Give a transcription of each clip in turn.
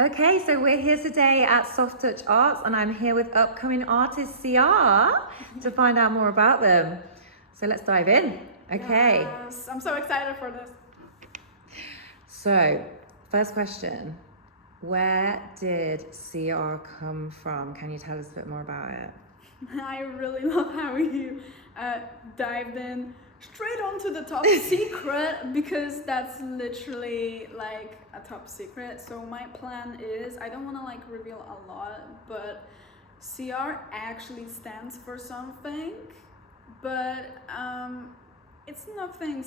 Okay, so we're here today at Soft Touch Arts, and I'm here with upcoming artist CR to find out more about them. So let's dive in. Okay. Yes, I'm so excited for this. So, first question. Where did CR come from? Can you tell us a bit more about it? I really love how you dived in straight onto the top secret, because that's literally like a top secret. So my plan is, I don't want to like reveal a lot, but CR actually stands for something, but it's nothing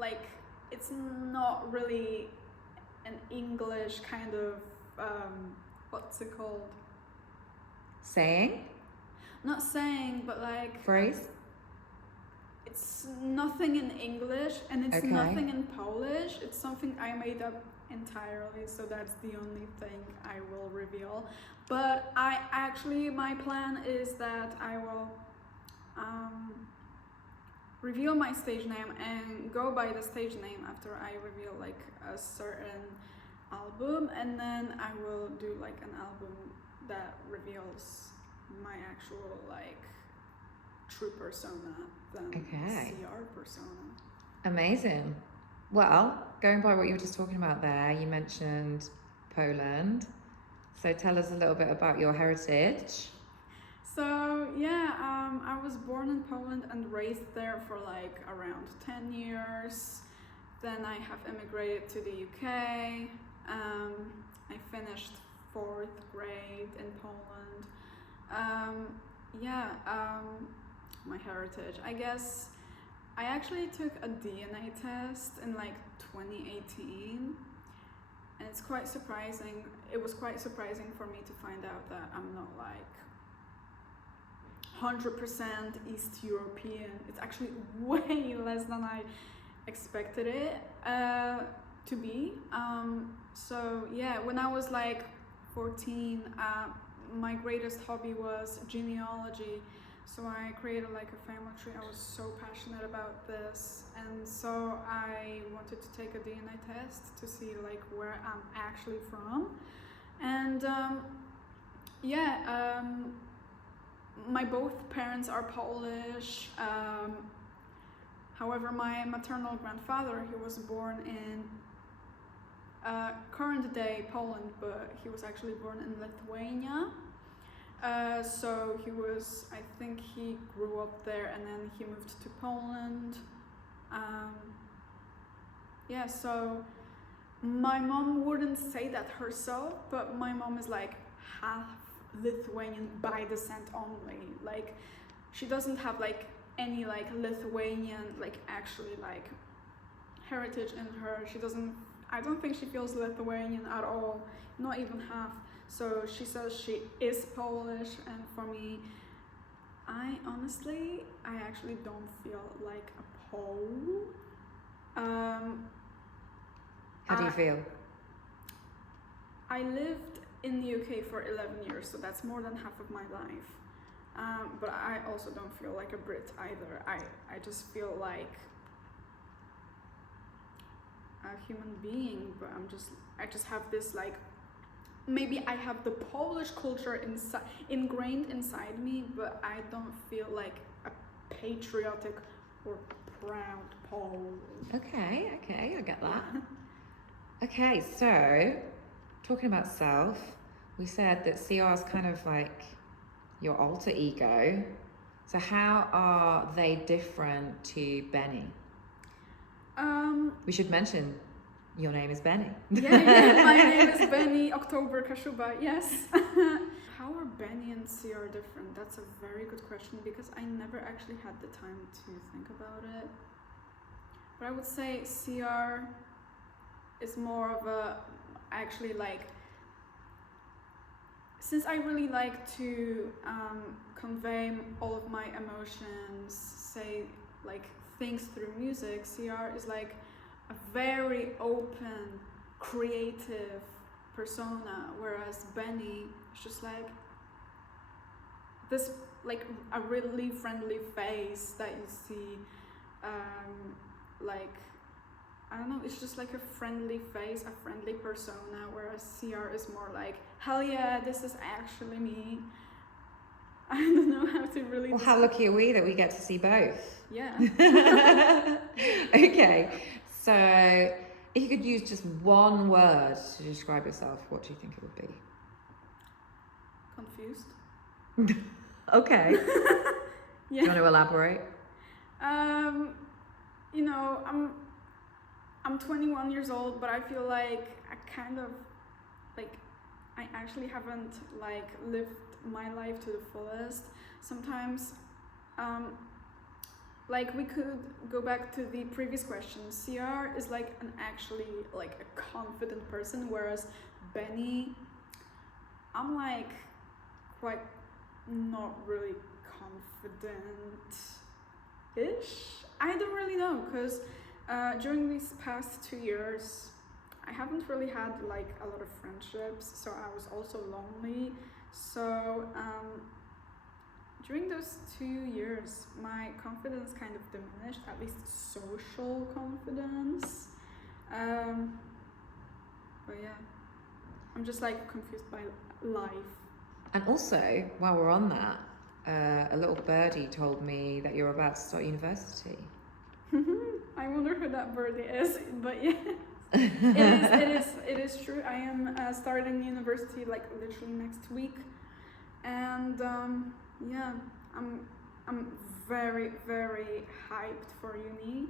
like, it's not really an English kind of what's it called? Saying? Not saying, but like Phrase? it's nothing in English and it's Okay. nothing in Polish. It's something I made up entirely, so that's the only thing I will reveal. But my plan is that I will reveal my stage name and go by the stage name after I reveal like a certain album, and then I will do like an album that reveals my actual like true persona than Okay. CR persona. Amazing. Well, going by what you were just talking about there, you mentioned Poland. So tell us a little bit about your heritage. So yeah, I was born in Poland and raised there for like around 10 years. Then I have immigrated to the UK. I finished 4th grade in Poland. My heritage. I guess I actually took a DNA test in like 2018, and it's quite surprising. It was quite surprising for me to find out that I'm not like 100% East European. It's actually way less than I expected it to be. So yeah, when I was like 14, my greatest hobby was genealogy. So I created like a family tree. I was so passionate about this, and so I wanted to take a DNA test to see like where I'm actually from. And my both parents are Polish. However, my maternal grandfather, he was born in current day Poland, but he was actually born in Lithuania. So I think he grew up there and then he moved to Poland. So my mom wouldn't say that herself, but my mom is like half Lithuanian by descent only. Like, she doesn't have like any like Lithuanian like actually like heritage in her. I don't think she feels Lithuanian at all, not even half. So she says she is Polish, and for me, I actually don't feel like a Pole. How do you feel? I lived in the UK for 11 years, so that's more than half of my life. But I also don't feel like a Brit either. I just feel like a human being, but I just have this like, maybe I have the Polish culture ingrained inside me, but I don't feel like a patriotic or proud Pole. Okay, I get that. Okay, so talking about self, we said that CR is kind of like your alter ego. So how are they different to Benny? We should mention your name is Benny. Yeah, my name is Benny October Kashuba, yes. How are Benny and CR different? That's a very good question, because I never actually had the time to think about it. But I would say CR is more of a, actually like, since I really like to convey all of my emotions, say like things through music, CR is like a very open, creative persona, whereas Benny is just like this, like a really friendly face that you see like I don't know, it's just like a friendly face, a friendly persona, whereas CR is more like, hell yeah, this is actually me. I don't know how to really. Well, how lucky are we that we get to see both? Yeah. Okay, so if you could use just one word to describe yourself, what do you think it would be? Confused. Okay. Yeah. Do you want to elaborate? You know, I'm 21 years old, but I feel like I kind of like I actually haven't like lived my life to the fullest. Sometimes, like we could go back to the previous question. CR is like an actually like a confident person, whereas Benny, I'm like quite not really confident-ish. I don't really know, because during these past 2 years, I haven't really had like a lot of friendships, so I was also lonely. So during those 2 years, my confidence kind of diminished, at least social confidence. But yeah, I'm just like confused by life. And also, while we're on that, a little birdie told me that you're about to start university. I wonder who that birdie is, but yeah. It is true. I am starting university like literally next week, and yeah, I'm very very hyped for uni.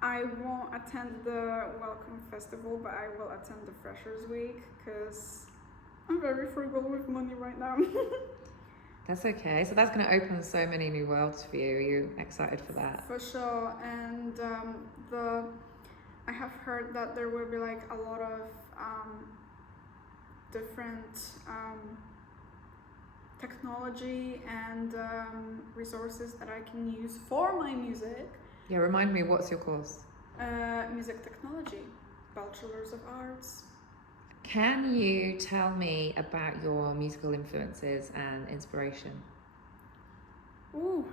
I won't attend the welcome festival, but I will attend the freshers week because I'm very frugal with money right now. That's okay. So that's going to open so many new worlds for you. Are you excited for that? For sure, and I have heard that there will be like a lot of different technology and resources that I can use for my music. Yeah, remind me, what's your course? Music technology, Bachelor's of Arts. Can you tell me about your musical influences and inspiration? Ooh,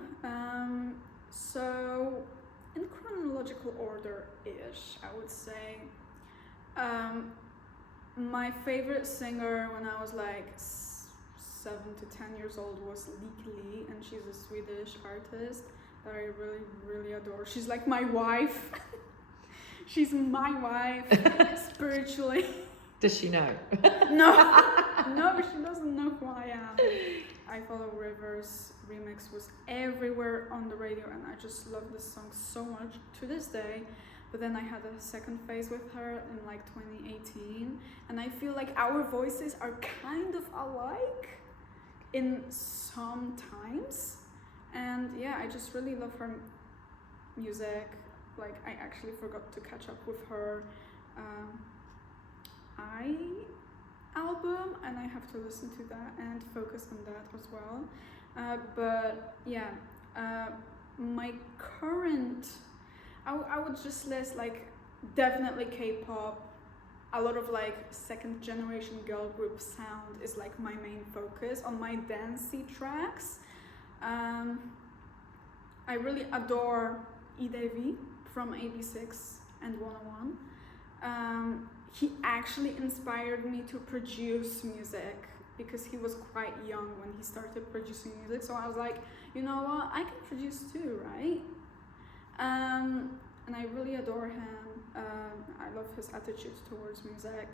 so in chronological order-ish, I would say. My favorite singer when I was like 7 to 10 years old was Lee, and she's a Swedish artist that I really, really adore. She's like my wife. She's my wife, spiritually. Does she know? No, she doesn't know who I am. I Follow Rivers remix was everywhere on the radio, and I just love this song so much to this day. But then I had a second phase with her in like 2018, and I feel like our voices are kind of alike in some times. And yeah, I just really love her music. Like, I actually forgot to catch up with her album, and I have to listen to that and focus on that as well. But yeah, my current, I would just list like definitely K-pop. A lot of like second generation girl group sound is like my main focus on my dancey tracks. I really adore EDV from 86 and 101. He actually inspired me to produce music because he was quite young when he started producing music. So I was like, you know what, I can produce too, right? And I really adore him. I love his attitude towards music.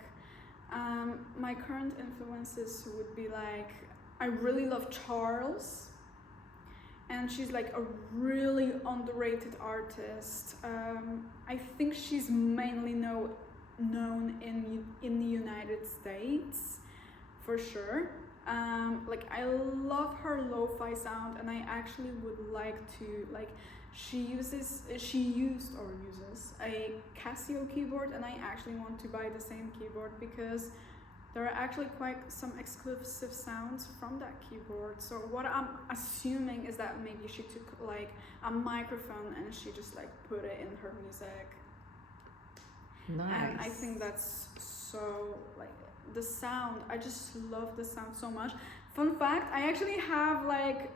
My current influences would be like, I really love Charles, and she's like a really underrated artist. I think she's mainly known in the United States, for sure. Like, I love her lo-fi sound, and I actually would like to like. She used or uses a Casio keyboard, and I actually want to buy the same keyboard because there are actually quite some exclusive sounds from that keyboard. So what I'm assuming is that maybe she took like a microphone and she just like put it in her music. Nice. And I think that's so like the sound. I just love the sound so much. Fun fact, I actually have like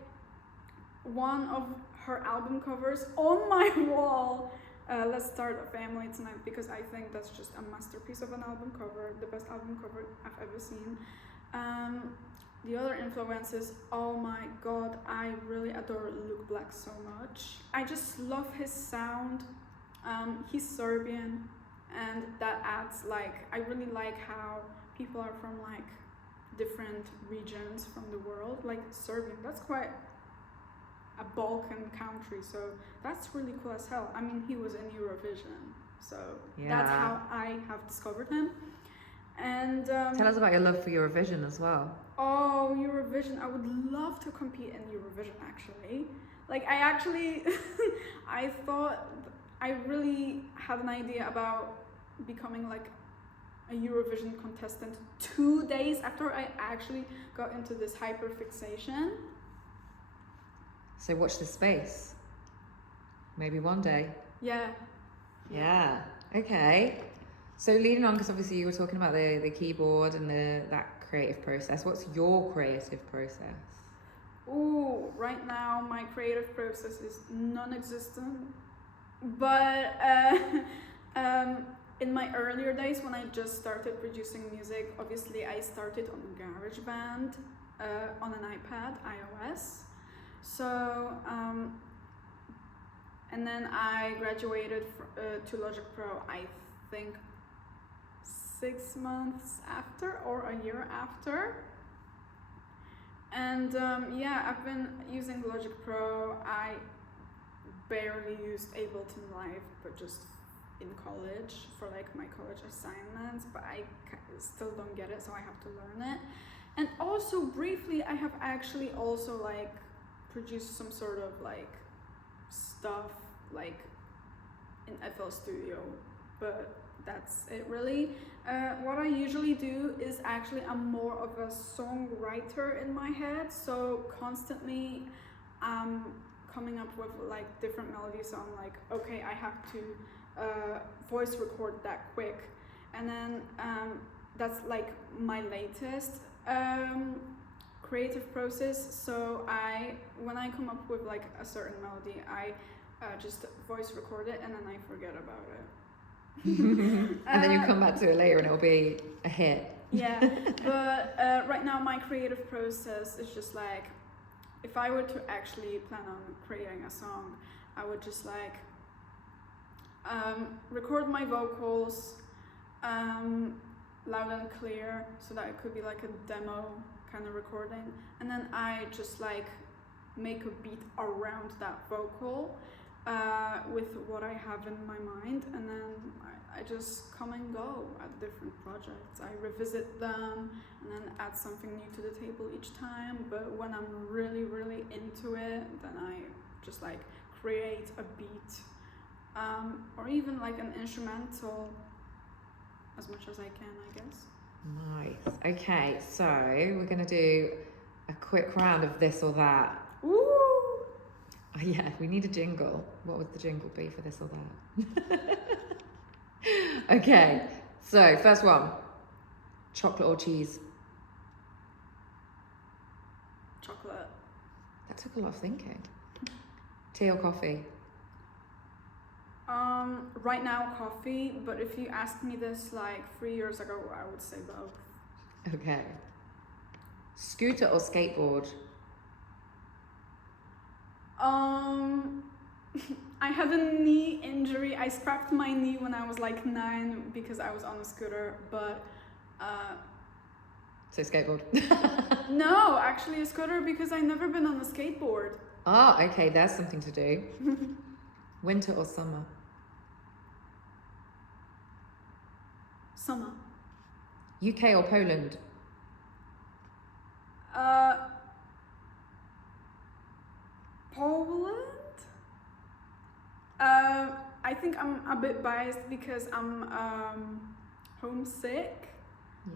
one of her album covers on my wall Let's Start a Family Tonight, because I think that's just a masterpiece of an album cover, the best album cover I've ever seen. The other influences, oh my god, I really adore Luke Black so much. I just love his sound. He's Serbian, and that adds like, I really like how people are from like different regions from the world, like Serbian, that's quite a Balkan country, so that's really cool as hell. I mean, he was in Eurovision, so that's how I have discovered him. And tell us about your love for Eurovision as well. Oh, Eurovision! I would love to compete in Eurovision. Actually, like I thought I really had an idea about becoming like a Eurovision contestant 2 days after I actually got into this hyperfixation. So watch this space. Maybe one day. Yeah. Okay. So leading on, because obviously you were talking about the keyboard and that creative process. What's your creative process? Ooh, right now my creative process is non-existent. But in my earlier days, when I just started producing music, obviously I started on GarageBand on an iPad, iOS. So, and then I graduated to Logic Pro, I think 6 months after or a year after. And I've been using Logic Pro. I barely used Ableton Live, but just in college for like my college assignments, but I still don't get it, so I have to learn it. And also briefly, I have actually also like produced some sort of like stuff like in FL Studio, but that's it really. What I usually do is actually I'm more of a songwriter in my head, so constantly I'm coming up with like different melodies, so I'm like, okay, I have to voice record that quick, and then that's like my latest creative process. So when I come up with like a certain melody, I just voice record it and then I forget about it. And then you come back to it later and it'll be a hit. Yeah, but right now my creative process is just like, if I were to actually plan on creating a song, I would just like record my vocals loud and clear, so that it could be like a demo kind of recording, and then I just like make a beat around that vocal with what I have in my mind, and then I just come and go at different projects. I revisit them and then add something new to the table each time, but when I'm really, really into it, then I just like create a beat or even like an instrumental as much as I can, I guess. Nice. Okay, so we're gonna do a quick round of this or that. Ooh! Oh, yeah, we need a jingle. What would the jingle be for this or that? Okay, so first one. Chocolate or cheese? Chocolate. That took a lot of thinking. Tea or coffee? Right now coffee, but if you asked me this like 3 years ago, I would say both. Okay. Scooter or skateboard? I had a knee injury. I scraped my knee when I was like 9 because I was on a scooter, but So skateboard. no, actually a scooter because I've never been on a skateboard. Ah, okay, there's something to do. Winter or summer? Summer. UK or Poland? Poland? I think I'm a bit biased because I'm homesick. Yeah.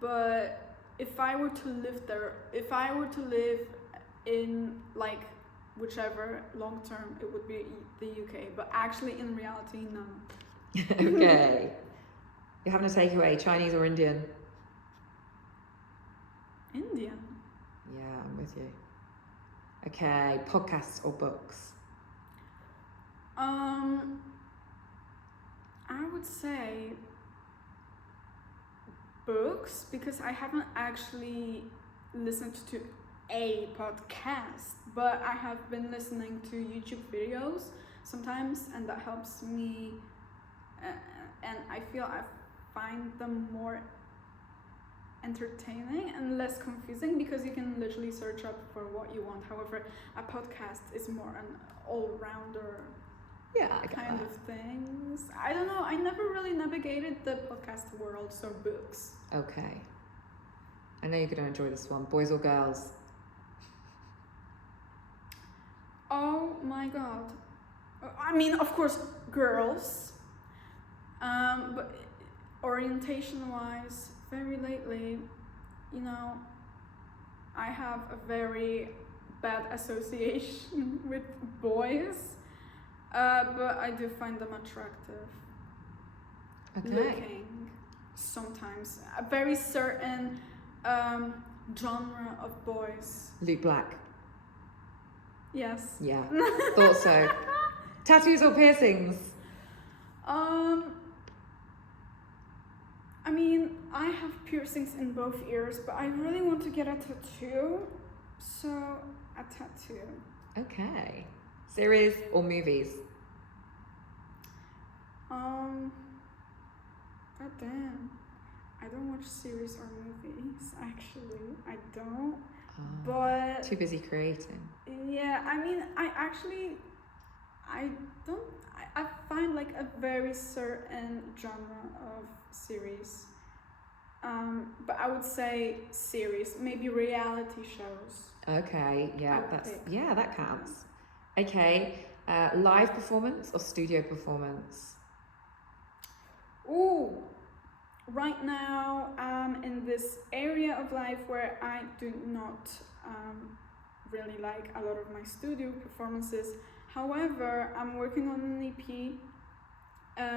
But if I were to live there, if I were to live in like whichever long term, it would be the UK. But actually, in reality, no. Okay. You're having a takeaway, Chinese or Indian? Indian. Yeah, I'm with you. Okay, podcasts or books? I would say books, because I haven't actually listened to a podcast, but I have been listening to YouTube videos sometimes, and that helps me, and I feel I find them more entertaining and less confusing, because you can literally search up for what you want. However, a podcast is more an all-rounder Yeah, I get kind that. of things. I don't know, I never really navigated the podcast world, so books. Okay. I know you're going to enjoy this one. Boys or girls? Oh my god. I mean, of course, girls. But orientation wise, very lately, you know, I have a very bad association with boys, but I do find them attractive. Okay. Looking, sometimes. A very certain genre of boys. Luke Black. Yes. Yeah. Thought so. Tattoos or piercings? I mean, I have piercings in both ears, but I really want to get a tattoo. So, a tattoo. Okay. Series or movies? God damn. I don't watch series or movies, actually. I don't. Oh, But, too busy creating. yeah, I mean, I don't, I find like a very certain genre of series. But I would say series, maybe reality shows. Okay, yeah, I would pick. that counts. Okay, live performance or studio performance? Ooh, right now I'm in this area of life where I do not really like a lot of my studio performances. However, I'm working on an EP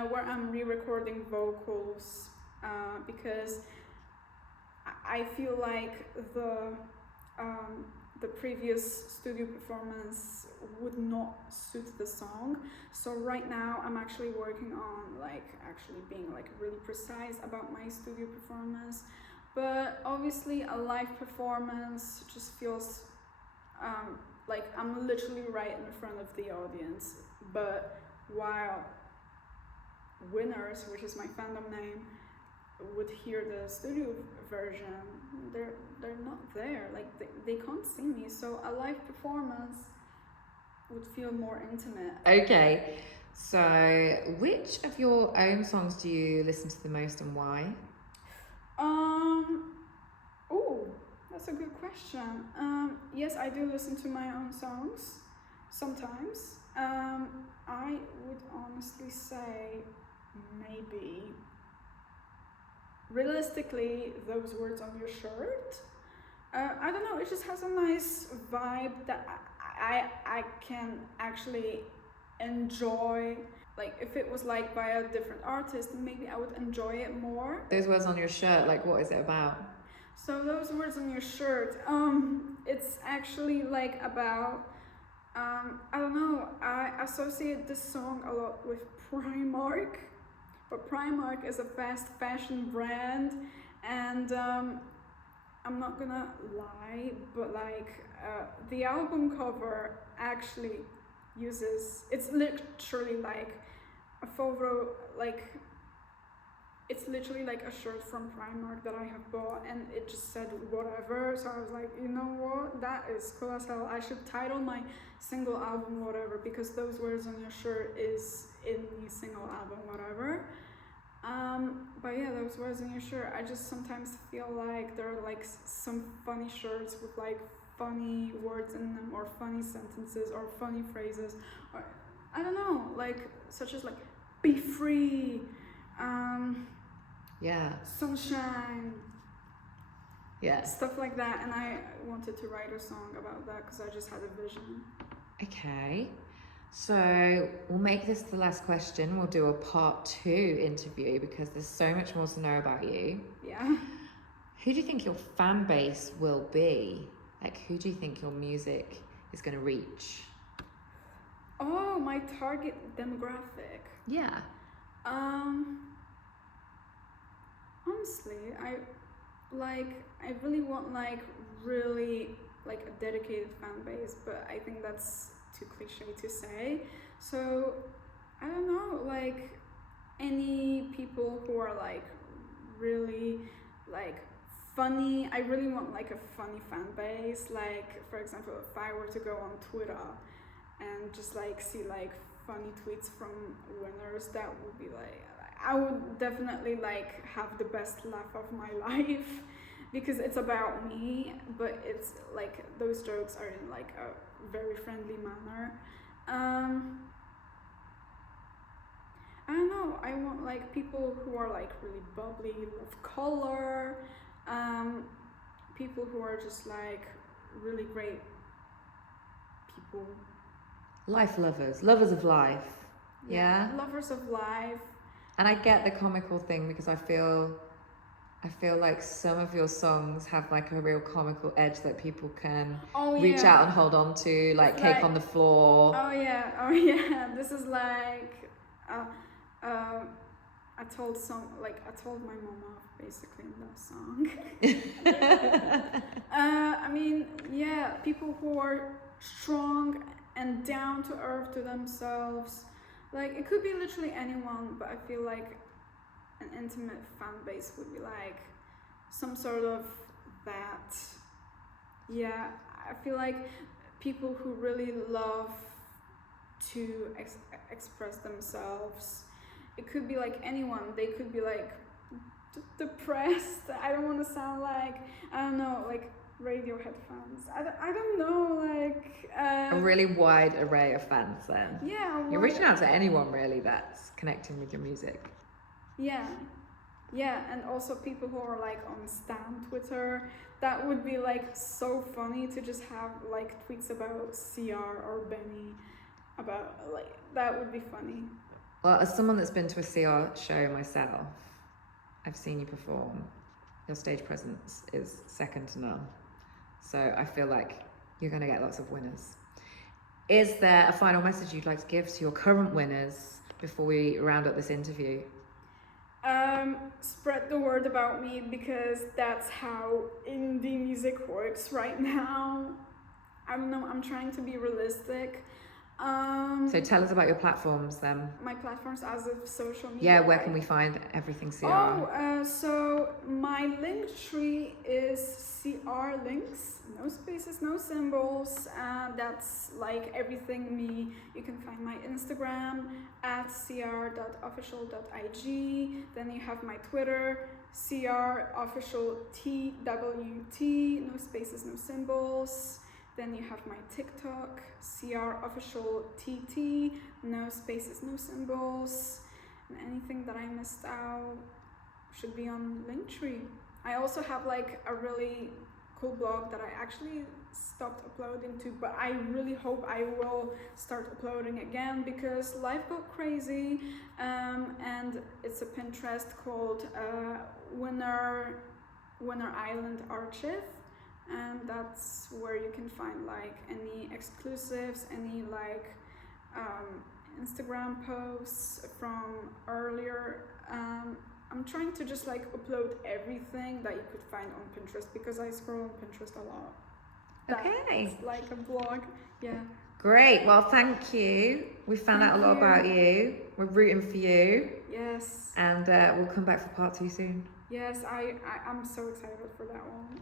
where I'm re-recording vocals because I feel like the previous studio performance would not suit the song. So right now I'm actually working on actually being really precise about my studio performance. But obviously a live performance just feels like I'm literally right in front of the audience. But while Winners, which is my fandom name, would hear the studio version, they're not there. Like they can't see me. So a live performance would feel more intimate. Okay, so which of your own songs do you listen to the most and why? Oh, that's a good question. Yes, I do listen to my own songs sometimes. I would honestly say maybe realistically those words on your shirt. I don't know, it just has a nice vibe that I can actually enjoy. Like if it was by a different artist, maybe I would enjoy it more. Those words on your shirt, like what is it about? So those words on your shirt, it's actually about I don't know, I associate this song a lot with Primark. But Primark is a fast fashion brand, and I'm not gonna lie, but the album cover actually uses, it's literally a photo, it's literally a shirt from Primark that I have bought, and it just said whatever. So I was like, you know what, that is cool as hell. I should title my single album whatever, because those words on your shirt is in the single album whatever. But yeah, those words on your shirt, I just sometimes feel like there are some funny shirts with funny words in them, or funny sentences, or funny phrases, or I don't know, such as be free, Yeah. sunshine, Yeah. stuff like that. And I wanted to write a song about that because I just had a vision. Okay. So we'll make this the last question. We'll do a part 2 interview because there's so much more to know about you. Yeah. Who do you think your fan base will be? Who do you think your music is going to reach? Oh, my target demographic. Yeah. Honestly, I really want like really like a dedicated fan base, but I think that's too cliche to say. So I don't know, like any people who are like really like funny. I really want like a funny fan base. Like for example, if I were to go on Twitter and just like see like funny tweets from winners, that would be like I would definitely like have the best laugh of my life because it's about me, but it's like those jokes are in like a very friendly manner. I don't know, I want like people who are like really bubbly, love color, people who are just like really great people. Life lovers, lovers of life. Yeah. Lovers of life. And I get the comical thing because I feel like some of your songs have like a real comical edge that people can reach out and hold on to, like Cake on the Floor. Oh yeah. This is like I told my mom off basically in that song. I mean, yeah, people who are strong and down to earth to themselves. Like it could be literally anyone, but I feel like an intimate fan base would be like some sort of that. Yeah, I feel like people who really love to express themselves. It could be like anyone. They could be like depressed. I don't want to sound like, I don't know, like Radiohead fans. I don't know, like a really wide array of fans then. Yeah, you're reaching out to anyone really that's connecting with your music. Yeah, and also people who are like on Stan Twitter. That would be like so funny to just have like tweets about CR or Benny, about like that would be funny. Well, as someone that's been to a CR show myself, I've seen you perform. Your stage presence is second to none. So I feel like you're going to get lots of winners. Is there a final message you'd like to give to your current winners before we round up this interview? Spread the word about me because that's how indie music works right now. I'm trying to be realistic. So tell us about your platforms then. My platforms as of social media. Yeah, where can we find everything CR? So my link tree is CR links, no spaces, no symbols. That's like everything me. You can find my Instagram at cr.official.ig. Then you have my Twitter, CROfficialTWT, no spaces, no symbols. Then you have my TikTok, CROfficialTT, no spaces, no symbols. And anything that I missed out should be on Linktree. I also have like a really cool blog that I actually stopped uploading to, but I really hope I will start uploading again because life got crazy. And it's a Pinterest called Winner Island Archive. And that's where you can find like any exclusives, any like Instagram posts from earlier. I'm trying to just like upload everything that you could find on Pinterest because I scroll on Pinterest a lot. Okay. It's like a blog. Yeah. Great. Well, thank you. We found out a lot about you. We're rooting for you. Yes. And we'll come back for part 2 soon. Yes, I'm so excited for that one.